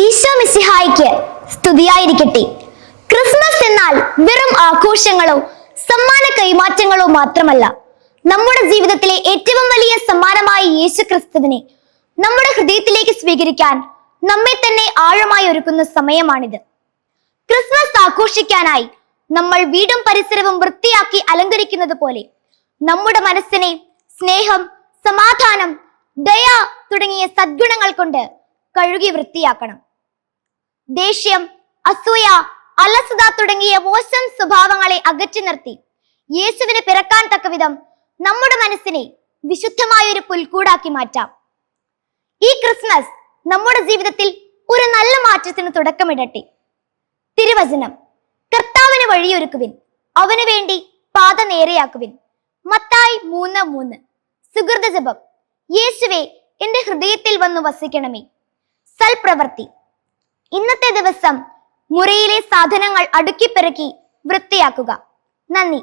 ഈശോ മിശിഹായ്ക്ക് സ്തുതിയായിരിക്കട്ടെ. ക്രിസ്മസ് എന്നാൽ വെറും ആഘോഷങ്ങളോ സമ്മാന കൈമാറ്റങ്ങളോ മാത്രമല്ല, നമ്മുടെ ജീവിതത്തിലെ ഏറ്റവും വലിയ സമ്മാനമായ യേശു ക്രിസ്തുവിനെ നമ്മുടെ ഹൃദയത്തിലേക്ക് സ്വീകരിക്കാൻ നമ്മെ തന്നെ ആഴമായി ഒരുക്കുന്ന സമയമാണിത്. ക്രിസ്മസ് ആഘോഷിക്കാനായി നമ്മൾ വീടും പരിസരവും വൃത്തിയാക്കി അലങ്കരിക്കുന്നത് പോലെ നമ്മുടെ മനസ്സിനെ സ്നേഹം, സമാധാനം, ദയ തുടങ്ങിയ സദ്ഗുണങ്ങൾ കൊണ്ട് കഴുകി വൃത്തിയാക്കണം. ദേഷ്യം, അസൂയ, അലസത തുടങ്ങിയ മോശം സ്വഭാവങ്ങളെ അകറ്റി നിർത്തി യേശുവിന് പിറക്കാൻ തക്കവിധം നമ്മുടെ മനസ്സിനെ വിശുദ്ധമായ ഒരു പുൽക്കൂടാക്കി മാറ്റാം. ഈ ക്രിസ്മസ് നമ്മുടെ ജീവിതത്തിൽ ഒരു നല്ല മാറ്റത്തിന് തുടക്കമിടട്ടെ. തിരുവചനം: കർത്താവിന് വഴിയൊരുക്കുവിൻ, അവന് വേണ്ടി പാത നേരെയാക്കുവിൻ. മത്തായി 3:3. സുഹൃത ജപം: യേശുവേ, എന്റെ ഹൃദയത്തിൽ വന്നു വസിക്കണമേ. സൽപ്രവൃത്തി: ഇന്നത്തെ ദിവസം മുറിയിലെ സാധനങ്ങൾ അടുക്കിപ്പെറുക്കി വൃത്തിയാക്കുക. നന്ദി.